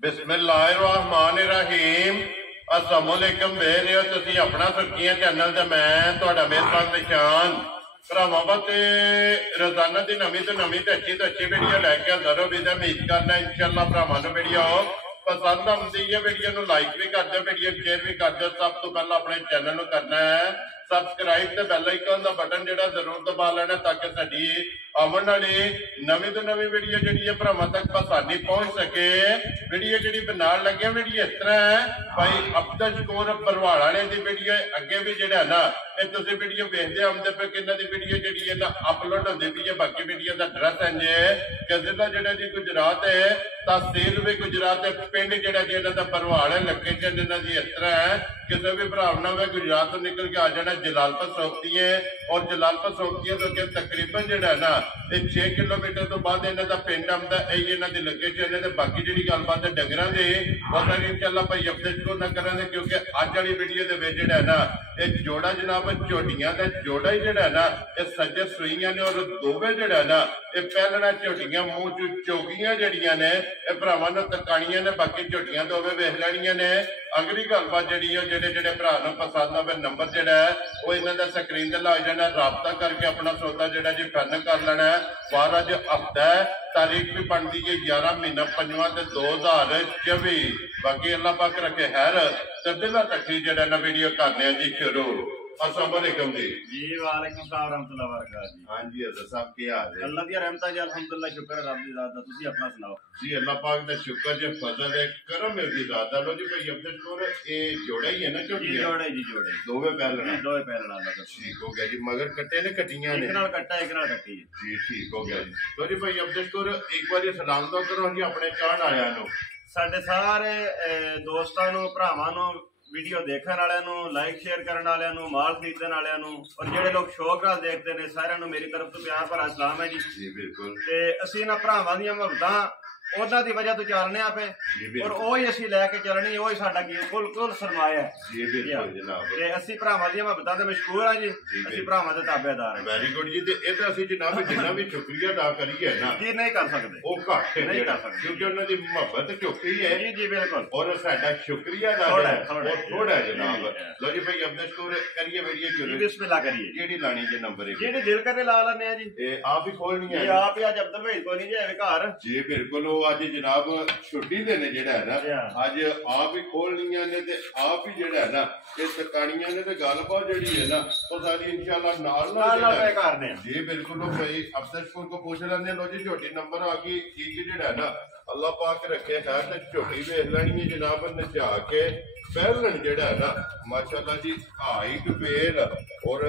बिस्मिल्लाहिर्रहमानिर्रहीम। अस्सलामुअलैकुम देख रहे हो तुसीं अपना सुर्खियां चैनल ते मैं तुहाडा मेहरबान निशान भरावां वास्ते रोजाना की नवीं तो अच्छी वीडियो लैके आंदा रहो। भी उम्मीद करना इंशाअल्लाह भरावां नूं वीडियो पसंद आती है। वीडियो नूं लाइक भी कर दो, वीडियो शेयर भी कर दो। सब तो पहला अपने चैनल नूं करना है सबसक्राइब ते बैल आइकन का बटन जिहड़ा जरूर दबा लेना ताकि साडी आवन वाली नवीं तो नवीं वीडियो जिहड़ी है भरावां तक आसानी पहुंच सके। वीडियो जिहड़ी बनाउण लगे वीडियो इस तरह है भाई अब्दुल शकूर बरवाल वाले दी वीडियो अगे भी जिहड़ा है ना ये तुसीं वीडियो वेखदे आउंदे पे कि इन्हां दी वीडियो जिहड़ी है ना अपलोड होंदी पई है। बाकी वीडियो दा एड्रैस है जे कि जिला जिहड़ा जी गुजरात है, तहसील भी गुजरात है, पिंड जिहड़ा जी इन्हां दा बरवाल है, लोकेशन इन्हां दी इस तरह है किसी भी भरा ना वे गुजरात तो निकल के आ जाना जलालपुर सोखती है और जलालपुर सोखती तो अगे तकरीबन जो है ना ये 6 किलोमीटर तो बाद इन्हों का पिंड आता है। इन्हों की लोकेशन है। बाकी जी गलबात है डंगरों की बहुत सारी इंशाअल्लाह भाई अपडेट को ना करेंगे क्योंकि अज वाली वीडियो के जो है ना ये जोड़ा जनाब झोटियां का जोड़ा ही जोड़ा है ना ये सज्जे सुईया ने और दोवे जो है ना ये पहलना झोटियां मुंह चू चौगियां जड़ियां ने ये भरावां नूं तकाणियां ने। बाकी झोटियां दोवे वेख लैणियां ने। अगली गलबात जी जेडे जेडे भरा पसंद आवे नंबर जोड़ा है वो इन्हों का स्क्रीन से लग जाना, राबता करके अपना सौदा जोड़ा जी फाइनल कर लेना है। बार अज हफ्ता है, तारीख भी बनती है 11 महीना 5वां 2024। बाकी अल्लाह पाक रखे खैर ते बिला तक जोड़ा ना वीडियो करने जी शुरू। अस्सलाम वालेकुम जी। जी वालेकुम सलाम रहमतुल्लाह वबरकातुहू। हाँ जी हज़रत साहब की हाल है? अल्लाह दी रहमत है अल्हम्दुलिल्लाह, शुक्र है रब दी ज़ात दा। तुसी अपना सुनाओ जी। अल्लाह पाक दा शुक्र जे फजल है करम है दी ज़ात दा। लो जी भाई अब्दुल शकूर ये जोड़ा ही है ना जी? जोड़े जी जोड़े दोवे पहलना दोवे पहलना अल्लाह ठीक हो गया जी। मगर कट्टे ने कटियां ने एक नाल कट्टा एक नाल कट्टी जी ठीक हो गया जी। लो जी भाई अब्दुल शकूर एक बार सलाम तो करो जी अपने चाहण आया नु साडे सारे दोस्तां नु भरावां नु वीडियो देखने वाले लाइक शेयर करने वाले माल खरीदने वाले और जेडे लोग शौक नाल देखते हैं सारे मेरी तरफ तो प्यार भरा सलाम है जी। बिल्कुल ते असीं इन्हां भरावां दीयां मुहब्बतां उन्हां दी वजह तो चलने पे और ओही असीं लैके चलनी, ओही साडा की कुल सरमाया है जी। बिल्कुल जनाब ते असीं भरावां दीयां मुहब्बतां दे मशहूर हां जी। असीं भरावां दे ताबेदार हैं। वेरी गुड जी। ते इह तां असीं जनाब जिन्ना भी शुक्रिया अदा करिए ना जी नहीं कर सकते, वो घट नहीं कर सकते क्योंकि उन्हां दी मुहब्बत चुकी है जी जी बिल्कुल और साडा शुक्रिया अदा थोड़ा वो थोड़ा है जनाब। लो जी भाई अब्दुल शकूर करिए वीडियो शुरू। बिस्मिल्लाह करिए। केड़ी लानी जे नंबर है जेडी दिल करे ला लने जी। ए आप ही खोलनी है ये आप ही आज अब्दुल भाई को नहीं जे घर जी। बिल्कुल वो आज जनाब छुट्टी देने जेड़ा है ना आज आप ही खोलनियां ने ते आप ही जेड़ा है ना ये तकाणियां ने ते गलबात जेड़ी है ना वो सारी इंशाअल्लाह नाल करने जी। बिल्कुल भाई अब्दुल शकूर को पूछ लेंगे। लो जी छोटी नंबर आ गई एक जेड़ा है ना अल्लाह पाक रखे खैर ते छोटी वेख लेनी है जनाब नचा के पहलन जेड़ा है ना माशाअल्लाह जी हाइट वेल और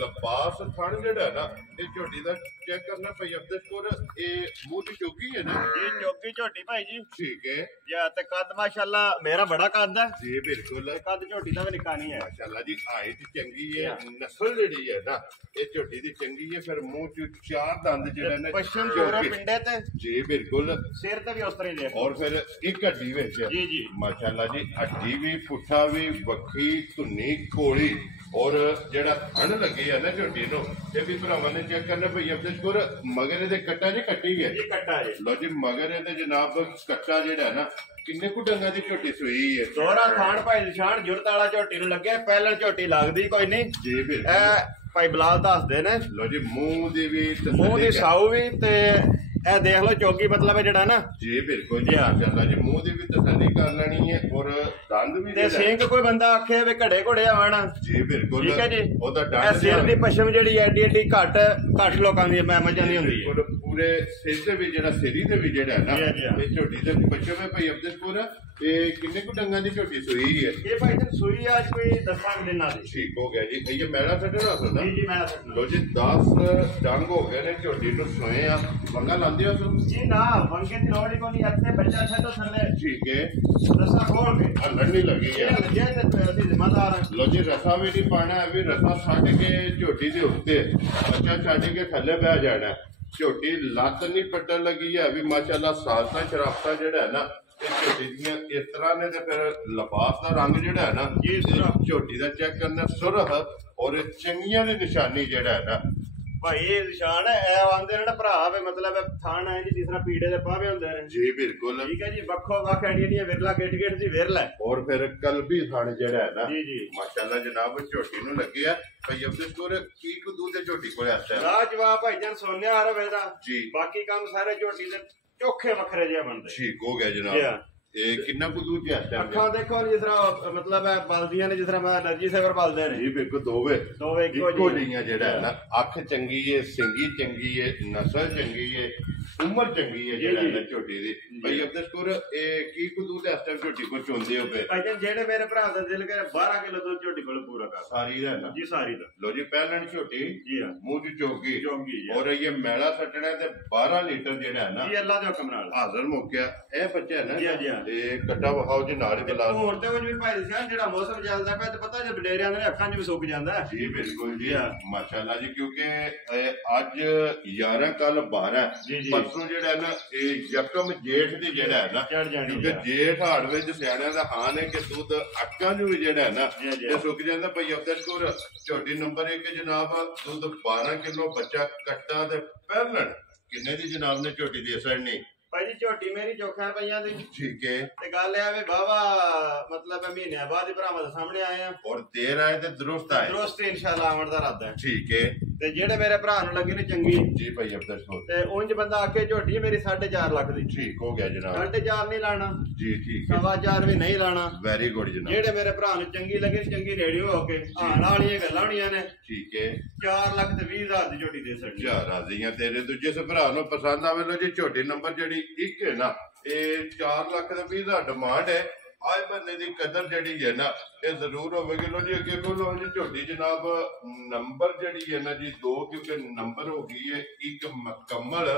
लबास थन जेड़ा है ना ये झोटी का चेक करना भाई अब्दुल शकूर ये मुंह च चौकी है ना ये चौकी झोटी भाई जी ठीक है या ते कद माशाअल्लाह मेरा बड़ा कद है जी। बिल्कुल कद झोटी दा भी निक्का नहीं है माशाअल्लाह जी हाइट चंगी है नस्ल जेड़ी है ना ये झोटी दी चंगी है। फिर मुंह च 4 दंद जेड़ा ना पश्चिम जोरा पिंडे ते जी। बिल्कुल सिर ते भी उस तरह देखो और फिर एक हड्डी विच जी जी माशाअल्लाह जी हड्डी भी पुट्ठा भी बखी धुनी कोली और जेड़ा थन लगे है ना झोटी नु ये भी भरावां ने चेक करना भाई अब्दुल शकूर मगर दे कट्टा जी कट्टी है ये कट्टा है। लो जी मगर ते जनाब कट्टा जेड़ा है ना किन्ने कु डंगा दी झोटी सुई है दोहरा खान भाई निशान जुरत वाला झोटी नु लगे पहले झोटी लगदी कोई नहीं जी। बिल्कुल भाई बिलाल दसदे ने लो जी मुंह दी भी मुंह दी साऊ भी ते ए देख लो चौकी मतलब है जेड़ा ना जी। बिल्कुल जी माशाअल्लाह जी मुंह दी भी तसल्ली कर लेनी है और दंद भी ते सिंह कोई बंदा आखे वे घड़े घोड़े आवन जी। बिल्कुल ठीक है जी। ओदा ए डंड सिर दी पश्चिम जेड़ी एडी एडी घट लोकां दी मजां दी हुंदी है। पूरे सिर ते भी जेड़ा सिरी ते भी जेड़ा है ना ये झोटी ते पश्चिम है भाई अब्दुल शकूर ये किन्ने कु डंगा दी झोटी सुई है ये भाई जी सुई आज कोई 10 दिनां दी ठीक हो गया जी। ये मैला सटना था ना जी जी मैं लो जी 10 डंग हो गए ने झोटी नु सोए आ मंगा लांदे हो जी ना मंगे दी लोड़ को नहीं अपने बच्चा छे तो थल्ले ठीक है रसा खोल के हलन नहीं लगी है ये ते असी जिम्मेदार है। लो जी रसा भी नहीं पाना है भी रसा छड़ के झोटी दे उत्ते बच्चा छड़ के थल्ले बह जाना झोटी लत नहीं पट्टन लगी है अभी माशाअल्लाह सालता शराबता जेड़ा है ना झोटी दियां इस तरह ने ते फिर लिबास का रंग जेड़ा है ना झोटी का चेक करना सुरख और चंगियां दी निशानी जेड़ा है ना ਭਾਈ ਇਹ ਨਿਸ਼ਾਨ ਹੈ ਇਹ ਆਂਦੇ ਨੇ ਨਾ ਭਰਾ ਵੇ ਮਤਲਬ ਥਾਣ ਹੈ ਜੀ ਜਿਸ ਤਰ੍ਹਾਂ ਪੀੜੇ ਦੇ ਪਾਵੇ ਹੁੰਦੇ ਨੇ ਜੀ ਬਿਲਕੁਲ ਠੀਕ ਹੈ ਜੀ ਵੱਖੋ ਵੱਖ ਐਡੀਆਂ ਦੀਆਂ ਵਿਰਲਾ ਗੇਟ ਗੇਟ ਦੀ ਵਿਰਲਾ ਹੈ ਔਰ ਫਿਰ ਕਲਬੀ ਥਣ ਜਿਹੜਾ ਹੈ ਨਾ ਜੀ ਜੀ ਮਾਸ਼ਾਅੱਲਾ ਜਨਾਬ ਝੋਟੀ ਨੂੰ ਲੱਗਿਆ ਭਾਈ ਅਬਦੁਲ ਕੋਰ ਕੀ ਕੁ ਦੂਧ ਦੇ ਝੋਟੀ ਕੋਲ ਆਸਾ ਲਾ ਜਵਾਬ ਭਾਈ ਜਾਨ ਸੋਨਿਆ ਆ ਰਵੇ ਦਾ ਜੀ ਬਾਕੀ ਕੰਮ ਸਾਰੇ ਝੋਟੀ ਦੇ ਚੋਖੇ ਵੱਖਰੇ ਜਿਹੇ ਬਣਦੇ ਠੀਕ ਹੋ ਗਿਆ ਜਨਾਬ ਜੀ ਇਹ ਕਿੰਨਾ ਕੁ ਦੂਧ ਹੈ ਆਸਾ ਅੱਖਾਂ ਦੇਖੋ ਜਿਸ ਤਰ੍ਹਾਂ ਮਤਲਬ ਹੈ ਬਲਦੀਆਂ ਨੇ ਜਿਸ ਤਰ੍ਹਾਂ ਮੈਂ ਐਨਰਜੀ ਸੇਵਰ ਬਲਦੇ ਨੇ ਜੀ ਬਿਲਕੁਲ ਦੋਵੇਂ ਦੋਵੇਂ ਇੱਕੋ ਜਿਹੀਆਂ ਜਿਹੜਾ ਹੈ ਨਾ ਅੱਖ ਚੰਗੀ ਏ ਸਿੰਗੀ ਚੰਗੀ ਏ ਨਸਲ ਚੰਗੀ ਏ ਉਮਰ ਚੰਗੀ ਏ ਜਿਹੜਾ ਹੈ ਝੋਟੀ ਦੀ ਭਾਈ ਅਬਦੁਲ ਕੋਰ ਇਹ ਕੀ ਕੁ ਦੂਧ ਇਸ ਟਾਈਮ ਝੋਟੀ ਕੋ ਚੋਂਦੇ ਹੋ ਪਏ ਭਾਈ ਜਿਹੜੇ ਮੇਰੇ ਭਰਾ ਦਾ ਦਿਲ ਕਰੇ 12 ਕਿਲੋ ਦੁੱਧ ਝੋਟੀ ਕੋਲ ਪੂਰਾ ਕਰ ਸਾਰੀ ਦਾ ਨਾ ਜੀ ਸਾਰੀ ਦਾ ਲੋ ਜੀ ਪਹਿਲਣ ਝੋਟੀ ਜੀ ਹਾਂ ਮੂੰਹ ਚ ਚੋਗੀ ਚੌਂਗੀ ਜੀ ਔਰ ਇਹ ਮੈਲਾ ਸੱਟਣਾ ਤੇ 12 ਲੀਟਰ ਜਿਹੜਾ ਹੈ ਨਾ ਜੀ ਅੱਲਾ ਦੇ ਹੁਕਮ ਨਾਲ ਹਾਜ਼ਰ ਮੁੱਕਿਆ ਇਹ ਬੱਚਾ ਹੈ ਜੀ ਨਾ ਜੀ ਹਾਂ ਤੇ ਕੱਟਾ ਵਹਾਓ ਜੀ ਨਾਲ ਹੀ ਬਲਾ ਹੋਰ ਤੇ ਉਹ ਵੀ ਭਾਈ ਸਿਆਣ ਜਿਹੜਾ ਮੌਸਮ ਚੱਲਦਾ ਪਿਆ ਤੇ ਪਤਾ ਜੇ ਵਡੇਰਿਆਂ ਦੇ ਅੱਖਾਂ 'ਚ ਵੀ ਸੁੱਕ ਜਾਂਦਾ ਹੈ ਜੀ ਬਿਲਕੁਲ ਜੀ ਹਾਂ। ਮਾਸ਼ਾਅੱਲਾ ਜੀ ਕਿਉਂਕਿ ਅੱਜ 11 ਕੱਲ 12 ਜੀ ਜੀ ਪਰਸੋਂ ਜਿਹੜਾ ਹੈ ਨਾ ਇਹ ਯਕਮ ਜੇਠ ਦੀ ਜਿਹੜਾ ਹੈ ਨਾ ਚੜ ਜਾਣੀ ਕਿਉਂਕਿ ਜੇਠ ਹਾੜ ਵਿੱਚ ਸਿਆਣਿਆਂ ਦਾ ਹਾਨ ਹੈ ਕਿ ਦੁੱਧ ਅੱਖਾਂ ਨੂੰ ਵੀ ਜਿਹੜਾ ਹੈ ਨਾ ਜੀ ਜੀ ਇਹ ਸੁੱਕ ਜਾਂਦਾ ਭਾਈ ਅਬਦੁਲ ਕੋਰ ਝੋਟੀ ਨੰਬਰ 1 ਜਨਾਬ ਦੁੱਧ 12 ਕਿਲੋ ਬੱਚਾ ਕੱਟਾ ਤੇ ਪਹਿਲਣ ਕਿੰਨੇ ਦੀ ਜਨਾਬ ਨੇ ਝੋਟੀ ਦੀ ਅਸਰ ਨਹੀਂ ਭਾਈ ਜੀ ਝੋਟੀ ਮੇਰੀ ਚੋਖਾਂ ਪਈਆਂ ਦੀ ਠੀਕ ਹੈ ਤੇ ਗੱਲ ਇਹ ਆ ਵੀ ਬਾਵਾ ਮਤਲਬ ਮਹੀਨਿਆਂ ਬਾਅਦ ਹੀ ਭਰਾਵਾਂ ਦੇ ਸਾਹਮਣੇ ਆਏ ਆ ਔਰ ਦੇਰ ਆਏ ਤੇ ਦਰੁਸਤ ਆਏ ਦਰੁਸਤ ਇਨਸ਼ਾਅੱਲਾ ਆਉਣ ਦਾ ਇਰਾਦਾ ਹੈ ਠੀਕ ਹੈ ਤੇ ਜਿਹੜੇ ਮੇਰੇ ਭਰਾ ਨੂੰ ਲੱਗੀ ਨੇ ਚੰਗੀ ਜੀ ਭਾਈ ਅਬਦੁਲ ਕੋਰ ਤੇ ਉਂਝ ਬੰਦਾ ਆਕੇ ਝੋਟੀ ਹੈ ਮੇਰੀ 4.5 ਲੱਖ ਦੀ ਠੀਕ ਹੋ ਗਿਆ ਜਨਾਬ 4.5 ਨਹੀਂ ਲਾਣਾ ਜੀ ਠੀਕ ਹੈ 4.5 ਵੀ ਨਹੀਂ ਲਾਣਾ ਵੈਰੀ ਗੁੱਡ ਜਨਾਬ ਜਿਹੜੇ ਮੇਰੇ ਭਰਾ ਨੂੰ ਚੰਗੀ ਲੱਗੇ ਚੰਗੀ ਰੇਡੀਓ ਹੋ ਕੇ ਆਣ ਵਾਲੀਆਂ ਗੱਲਾਂ ਹੋਣੀਆਂ ਨੇ ਠੀਕ ਹੈ 4 ਲੱਖ ਤੇ 20 ਹਜ਼ਾਰ ਦੀ ਝੋਟੀ ਦੇ ਸਕਦੀ ਜਾ ਰਾਜ਼ੀਆਂ ਤੇਰੇ ਦੂਜੇ ਭਰਾ ਨੂੰ ਪਸੰਦ ਆਵੇ ਲੋ ਜੀ ਝੋਟੀ ਨੰਬਰ ਜਿਹੜੀ 1 ਹੈ ਨਾ ਇਹ 4 ਲੱਖ ਦਾ 20 ਦਾ ਡਿਮਾਂਡ ਹੈ ਆਏ ਬੰਦੇ ਦੀ ਕਦਰ ਜਿਹੜੀ ਹੈ ਨਾ ਇਹ ਜ਼ਰੂਰ ਹੋਵੇਗੀ ਲੋ ਜੀ ਅੱਗੇ ਕੋਲੋਂ ਜੀ ਝੋਟੀ ਜਨਾਬ ਨੰਬਰ ਜਿਹੜੀ ਹੈ ਨਾ ਜੀ 2 ਕਿਉਂਕਿ ਨੰਬਰ ਹੋ ਗਈ ਹੈ ਇੱਕ ਮੁਕੰਮਲ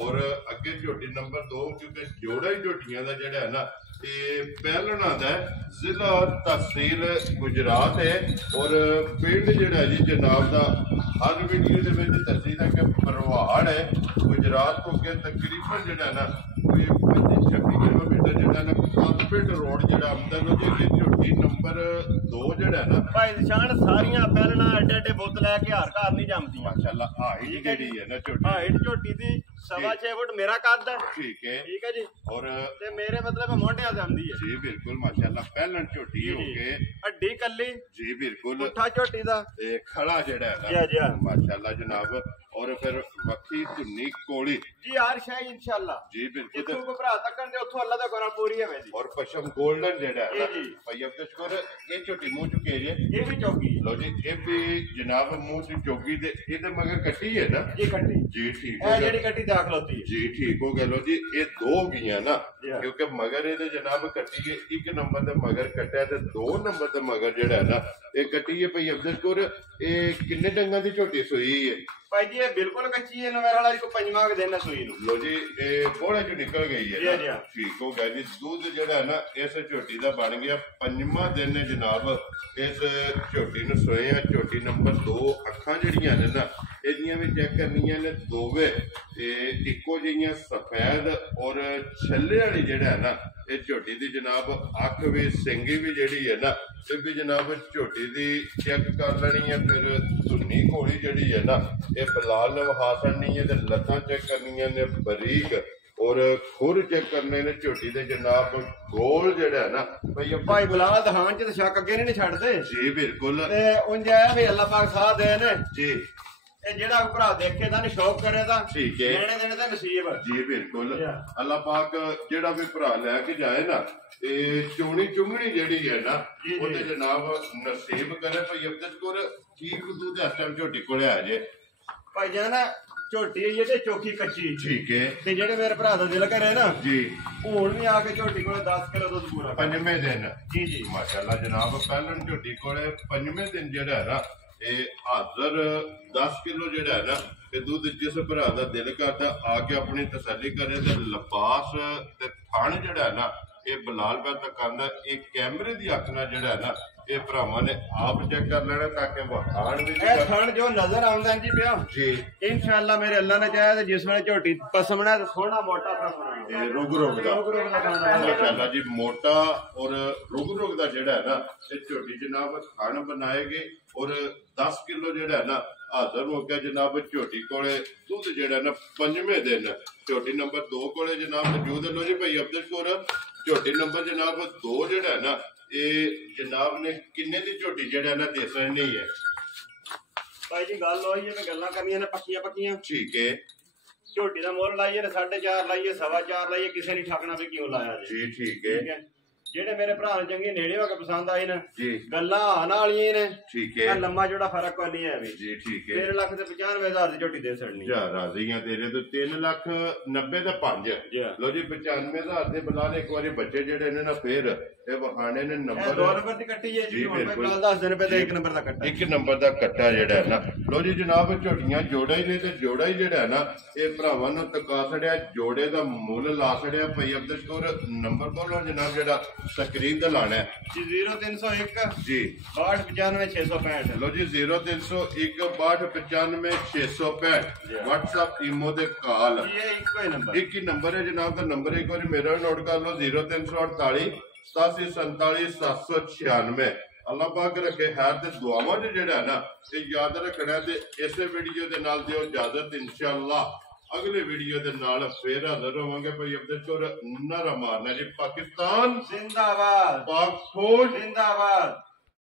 ਔਰ ਅੱਗੇ ਝੋਟੀ ਨੰਬਰ 2 ਕਿਉਂਕਿ ਜੋੜਾ ਹੀ ਝੋਟੀਆਂ ਦਾ ਜਿਹੜਾ ਹੈ ਨਾ ਇਹ ਪਹਿਲਣਾ ਦਾ ਜ਼ਿਲ੍ਹਾ ਤਹਿਸੀਲ ਗੁਜਰਾਤ ਹੈ ਔਰ ਪਿੰਡ ਜਿਹੜਾ ਜੀ ਜਨਾਬ ਦਾ ਹਰ ਵੀਡੀਓ ਦੇ ਵਿੱਚ ਤਹਿਸੀਲ ਦਾ ਕਿ ਪਰਵਾੜ ਹੈ ਗੁਜਰਾਤ ਤੋਂ ਅੱਗੇ ਤਕਰੀਬਨ ਜਿਹੜਾ ਨਾ ਕੋਈ 25-26 ਕਿਲੋਮੀਟਰ ਜਿਹੜਾ ਨਾ ਕਾਸਪਿੰਡ ਰੋਡ ਜਿਹੜਾ ਆਉਂਦਾ ਲੋ ਜੀ ਝੋਟੀ ਨੰਬਰ 2 ਜਿਹੜਾ ਨਾ ਭਾਈ ਨਿਸ਼ਾਨ ਸਾਰੀਆਂ ਪਹਿਲਣਾ ਐਡੇ ਐਡੇ ਬੁੱਤ ਲੈ ਕੇ ਹਰ ਘਰ ਨਹੀਂ ਜੰਮਦੀਆਂ ਮਾਸ਼ਾਅੱਲਾ ਹਾਈਟ ਜਿਹੜੀ ਹੈ ਨਾ ਝੋਟੀ ਹਾਈਟ ਝੋਟੀ ਦੀ 6.5 ਫੁੱਟ ਮੇਰਾ ਕੱਦ ਹੈ ਠੀਕ ਹੈ ਠੀਕ ਹੈ ਜੀ ਔਰ ਤੇ ਮੇਰੇ ਮਤਲਬ ਮੋਢਿਆਂ ਤੇ ਆਉਂਦੀ ਹੈ ਜੀ ਬਿਲਕੁਲ ਮਾਸ਼ਾਅੱਲਾ ਪਹਿਲਣ ਝੋਟੀ ਹੋ ਕੇ ਹੱਡੀ ਕੱਲੀ ਜੀ ਬਿਲਕੁਲ ਪੁੱਠਾ ਝੋਟੀ ਦਾ ਤੇ ਖੜਾ ਜਿਹੜਾ ਜੀ ਹੈ ਜੀ ਨਾ ਮਾਸ਼ਾਅੱਲਾ ਜਨਾਬ ਔਰ ਫਿਰ ਵੱਖੀ ਧੁੰਨੀ ਕੋਲੀ ਜੀ ਹਰ ਸ਼ੈ ਇਨਸ਼ਾਅੱਲਾ ਜੀ ਬਿਲਕੁਲ ਜਿੱਥੋਂ ਕੋ ਭਰਾ ਤੱਕਣ ਦੇ ਉੱਥੋਂ ਅੱਲਾ ਦਾ ਕਰਮ ਪੂਰੀ ਹੋਵੇ ਜੀ ਔਰ ਪਸ਼ਮ 골ਡਨ ਜਿਹੜਾ ਹੈ ਜੀ, ਜੀ। ਭਾਈ ਅਬਦੁਲ ਸ਼ੁਕਰ ਇਹ ਝੋਟੀ ਮੂੰਹ ਚੁੱਕੇ ਜੇ ਇਹ ਵੀ ਚੌਕੀ ਲੋ ਜੀ ਇਹ ਵੀ ਜਨਾਬ ਮੂੰਹ ਚ ਚੋਗੀ ਤੇ ਇਹਦੇ ਮਗਰ ਕੱਟੀ ਹੈ ਨਾ ਜੀ ਕੱਟੀ ਜੀ ਠੀਕ ਹੋ ਇਹ ਗਿਆ ਜਿਹੜੀ ਕੱਟੀ ਦਾਖਲ ਹੁੰਦੀ ਹੈ ਜੀ ਠੀਕ ਹੋ ਗਿਆ ਲੋ ਜੀ ਇਹ ਦੋ ਗਈਆਂ ਨਾ ਜੀ ਹਾਂ। ਕਿਉਂਕਿ ਮਗਰ ਇਹਦੇ ਜਨਾਬ ਕੱਟੀ ਹੈ 1 ਨੰਬਰ ਦੇ ਮਗਰ ਕੱਟਿਆ ਤੇ 2 ਨੰਬਰ ਦੇ ਮਗਰ ਜਿਹੜਾ ਹੈ ਨਾ ਇਹ ਕੱਟੀ ਹੈ ਭਾਈ ਅਬਦੁਲ ਸ਼ੁਕਰ ਇਹ ਕਿੰਨੇ ਡੰਗਾਂ ਦੀ ਝੋਟੀ ਸੋਈ ਹੈ ਭਾਈ ਜੀ ਇਹ ਬਿਲਕੁਲ ਕੱਚੀ ਹੈ ਨਵੇਰ ਵਾਲਾ ਕੋ ਪੰਜਵਾਂ ਦਿਨ ਹੈ ਸੂਈ ਨੂੰ ਲੋ ਜੀ ਇਹ ਬੋਲੇ ਚ ਨਿਕਲ ਗਈ ਹੈ ਜੀ, ਨਾ। ਜੀ। ਠੀਕ ਹੋ ਗਿਆ ਜੀ ਦੁੱਧ ਜਿਹੜਾ ਹੈ ਨਾ ਇਸ ਝੋਟੀ ਦਾ ਬਣ ਗਿਆ 5ਵਾਂ ਦਿਨ ਨੇ ਜਨਾਬ ਇਸ ਝੋਟੀ ਨੂੰ ਸੋਏ ਆ ਝੋਟੀ ਨੰਬਰ 2 ਅੱਖਾਂ ਜਿਹੜੀਆਂ ਨੇ ਨਾ ਇਹਦੀਆਂ ਵੀ ਚੈੱਕ ਕਰਨੀਆਂ ਨੇ ਦੋਵੇਂ ਤੇ ਇੱਕੋ ਜਿਹੀਆਂ ਸਫੈਦ ਔਰ ਛੱਲੇ ਵਾਲੀ ਜਿਹੜਾ ਹੈ ਨਾ ਇਹ ਝੋਟੀ ਦੀ ਜਨਾਬ ਅੱਖ ਵੀ ਸਿੰਗੀ ਵੀ ਜਿਹੜੀ ਹੈ ਨਾ ਇਹ ਵੀ ਜਨਾਬ ਝੋਟੀ ਦੀ ਚੈੱਕ ਕਰ ਲੈਣੀ ਹੈ ਫਿਰ ਧੁੰਨੀ ਘੋੜੀ ਜਿਹੜੀ ਹੈ ਨਾ ਇਹ ਬਲਾਲ ਨੇ ਵਹਾ ਛੱਡਣੀ ਹੈ ਤੇ ਲੱਤਾਂ ਚੈੱਕ ਕਰਨੀਆਂ ਨੇ ਬਰੀਕ ਔਰ ਖੁਰ ਚੈੱਕ ਕਰਨੇ ਨੇ ਝੋਟੀ ਦੇ ਜਨਾਬ ਗੋਲ ਜਿਹੜਾ ਹੈ ਨਾ ਭਾਈ ਬਲਾਲ ਦਹਾਨ ਚ ਤਾਂ ਸ਼ੱਕ ਅੱਗੇ ਨਹੀਂ ਛੱਡਦੇ ਜੀ ਬਿਲਕੁਲ ਤੇ ਉਂਝ ਆਇਆ ਵੀ ਅੱਲਾ ਪਾਕ ਸਾਥ ਦੇਣ ਜੀ ਇਹ ਜਿਹੜਾ ਭਰਾ ਦੇਖੇ ਤਾਂ ਸ਼ੌਕ ਕਰੇ ਤਾਂ ਠੀਕ ਹੈ ਲੈਣੇ ਦੇਣੇ ਤਾਂ ਨਸੀਬ ਜੀ ਬਿਲਕੁਲ ਜੀ। ਅੱਲਾਹ ਪਾਕ ਜਿਹੜਾ ਵੀ ਭਰਾ ਲੈ ਕੇ ਜਾਏ ਨਾ ਇਹ ਚੋਣੀ ਚੁੰਗਣੀ ਜਿਹੜੀ ਹੈ ਨਾ ਜੀ, ਜੀ। ਉਹਦੇ ਜਨਾਬ ਨਸੀਬ ਕਰੇ ਭਾਈ ਅਬਦੁਲ ਕੋਰ ਕੀ ਕੁਦੂ ਦੇ ਟਾਈਮ ਝੋਟੀ ਕੋਲੇ ਆ ਜੇ ਭਾਈ ਜਾਨ ਝੋਟੀ ਇਹ ਤੇ ਚੋਖੀ ਕੱਚੀ ਠੀਕ ਹੈ ਤੇ ਜਿਹੜੇ ਮੇਰੇ ਭਰਾ ਦਾ ਦਿਲ ਕਰੇ ਨਾ ਜੀ ਹੁਣ ਵੀ ਆ ਕੇ ਝੋਟੀ ਕੋਲੇ 10 ਕਿਲੋ ਦੁੱਧ ਪੂਰਾ ਕਰ। 5ਵੇਂ ਦਿਨ ਜੀ ਜੀ ਮਾਸ਼ਾਅੱਲਾ ਜਨਾਬ ਪਹਿਲਣ ਝੋਟੀ ਕੋਲੇ 5ਵੇਂ ਦਿਨ ਜਿਹੜਾ ਹੈ ਨਾ ਇਹ ਹਾਜ਼ਰ 10 ਕਿਲੋ ਜਿਹੜਾ ਹੈ ਨਾ ਇਹ ਦੁੱਧ ਜਿਸ ਭਰਾ ਦਾ ਦਿਲ ਕਰਦਾ ਆ ਕੇ ਆਪਣੀ ਤਸੱਲੀ ਕਰੇ ਤੇ ਲਿਬਾਸ ਤੇ ਥਣ ਜਿਹੜਾ ਹੈ ਨਾ ਇਹ ਬਲਾਲ ਪੈ ਤੱਕ ਆਂਦਾ ਇਹ ਕੈਮਰੇ ਦੀ ਅੱਖ ਨਾਲ ਜਿਹੜਾ ਹੈ ਨਾ ਇਹ ਭਰਾਵਾਂ ਨੇ ਆਪ ਚੈੱਕ ਕਰ ਲੈਣਾ ਤਾਂ ਕਿ ਵਹਾਣ ਵੀ ਇਹ ਥਣ ਜੋ ਨਜ਼ਰ ਆਉਂਦਾ ਜੀ ਪਿਆ ਜੀ ਇਨਸ਼ਾਅੱਲਾ ਮੇਰੇ ਅੱਲਾ ਨੇ ਚਾਹਿਆ ਤੇ ਜਿਸ ਵੇਲੇ ਝੋਟੀ ਪਸਮਣਾ ਤੇ ਸੋਹਣਾ ਮੋਟਾ ਪਸਮਣਾ ਇਹ ਰੁਗ ਰੁਗ ਦਾ ਮਾਸ਼ਾਅੱਲਾ ਜੀ ਮੋਟਾ ਔਰ ਰੁਗ ਰੁਗ ਦਾ ਜਿਹੜਾ ਹੈ ਨਾ ਇਹ ਝੋਟੀ ਜਨਾਬ ਥਣ ਬਣਾਏਗੇ ਔਰ 10 ਕਿਲੋ ਜਿਹੜਾ ਹੈ ਨਾ ਹਾਜ਼ਰ ਹੋ ਗਿਆ ਜਨਾਬ ਝੋਟੀ ਕੋਲੇ ਦੁੱਧ ਜਿਹੜਾ ਨਾ 5ਵੇਂ ਦਿਨ ਝੋਟੀ ਨੰਬਰ 2 ਕੋਲੇ ਜਨਾਬ ਮੌਜੂਦ ਹੈ। ਲੋ ਜੀ ਭਾਈ ਅਬਦੁਲਕੌਰ ਝੋਟੀ ਨੰਬਰ ਜਨਾਬ 2 ਜਿਹੜਾ ਹੈ ਨਾ ਇਹ ਜਨਾਬ ਨੇ ਕਿੰਨੇ ਦੀ ਝੋਟੀ ਜਿਹੜਾ ਨਾ ਦੇਸਣ ਨਹੀਂ ਹੈ ਭਾਈ ਜੀ ਗੱਲ ਹੋਈ ਹੈ, ਗੱਲਾਂ ਕਰਨੀਆਂ ਨੇ ਪੱਕੀਆਂ ਠੀਕ ਹੈ ਝੋਟੀ ਦਾ ਮੁੱਲ ਲਾਈਏ ਤੇ 4.5 ਲਾਈਏ 4.25 ਲਾਈਏ, ਕਿਸੇ ਨਹੀਂ ਠੱਕਣਾ ਵੀ ਕਿਉਂ ਲਾਇਆ ਜੀ। ਜੀ ਠੀਕ ਹੈ ਜਿਹੜੇ ਮੇਰੇ ਭਰਾ ਨੂੰ ਚੰਗੇ ਨੇੜੇ ਹੋ ਕੇ ਪਸੰਦ ਆਏ ਨੇ ਜੀ ਗੱਲਾਂ ਆਣ ਵਾਲੀਆਂ ਨੇ ਠੀਕ ਇਹ ਹੈ ਲੰਮਾ ਜਿਹੜਾ ਫਰਕ ਕੋਈ ਨਹੀਂ ਹੈ ਵੀ ਜੀ ਠੀਕ ਹੈ 3 ਲੱਖ ਤੇ 95,000 ਦੀ ਝੋਟੀ ਦੇ ਛੜਨੀ ਜਾ ਰਾਜ਼ੀਆਂ ਤੇਰੇ ਤੋਂ 3,90,000 ਦਾ 5 ਲੋ ਜੀ 95,000 ਦੇ ਬਲਾ ਨੇ ਇੱਕ ਵਾਰੀ ਬੱਚੇ ਜਿਹੜੇ ਨੇ ਨਾ ਫੇਰ ਇਹ ਵਖਾਣੇ ਨੇ ਨੰਬਰ 2 ਨੰਬਰ ਦੀ ਕੱਟੀ ਹੈ ਜੀ, ਹੁਣ ਬਿਲਕੁਲ। ਪਹਿਲਾਂ 10 ਦਿਨ ਪਹਿਲੇ 1 ਨੰਬਰ ਦਾ ਕੱਟਾ ਇੱਕ ਨੰਬਰ ਦਾ ਕੱਟਾ ਜਿਹੜਾ ਹੈ ਨਾ ਲੋ ਜੀ ਜਨਾਬ ਝੋਟੀਆਂ ਜੋੜਾ ਹੀ ਨੇ ਤੇ ਜੋੜਾ ਹੀ ਜਿਹੜਾ ਹੈ ਨਾ ਇਹ ਭਰਾਵਾਂ ਨੂੰ ਤਕਾ ਛੜਿਆ ਜੋੜੇ ਦਾ ਮੁੱਲ ਲਾ ਛੜਿਆ ਭਾਈ ਅਬਦੁਲਕੌਰ ਨੰਬਰ ਬੋਲੋ ਜਨਾਬ ਜਿਹੜਾ ਸਕਰੀਨ ਤੇ ਲਾਣਾ ਹੈ ਜੀ 0301 ਜੀ 6295 665 ਲੋ ਜੀ 0301629565 WhatsApp ਈਮੋ ਦੇ ਕਾਲ ਜੀ ਇਹ ਇੱਕੋ ਹੀ ਨੰਬਰ ਇੱਕ ਹੀ ਨੰਬਰ ਹੈ ਜਨਾਬ ਦਾ ਨੰਬਰ ਇੱਕ ਵਾਰੀ ਮੇਰਾ ਨੋਟ ਕਰ ਲਓ 0348 8747 796। ਅੱਲਾਹ ਪਾਕ ਰੱਖੇ ਖੈਰ ਤੇ ਦੁਆਵਾਂ ਚ ਜਿਹੜਾ ਨਾ ਇਹ ਯਾਦ ਰੱਖਣਾ ਤੇ ਇਸੇ ਵੀਡੀਓ ਦੇ ਨਾਲ ਦਿਓ ਇਜਾਜ਼ਤ ਇਨਸ਼ਾਅੱਲਾ ਅਗਲੇ ਵੀਡੀਓ ਦੇ ਨਾਲ ਫੇਰ ਹਾਜ਼ਰ ਹੋਵਾਂਗੇ ਭਾਈ ਅਬਦੁਲਕੌਰ ਨਾਰਾ ਮਾਰਨਾ ਜੀ ਪਾਕਿਸਤਾਨ ਜ਼ਿੰਦਾਬਾਦ ਪਾਕ ਫੌਜ ਜ਼ਿੰਦਾਬਾਦ।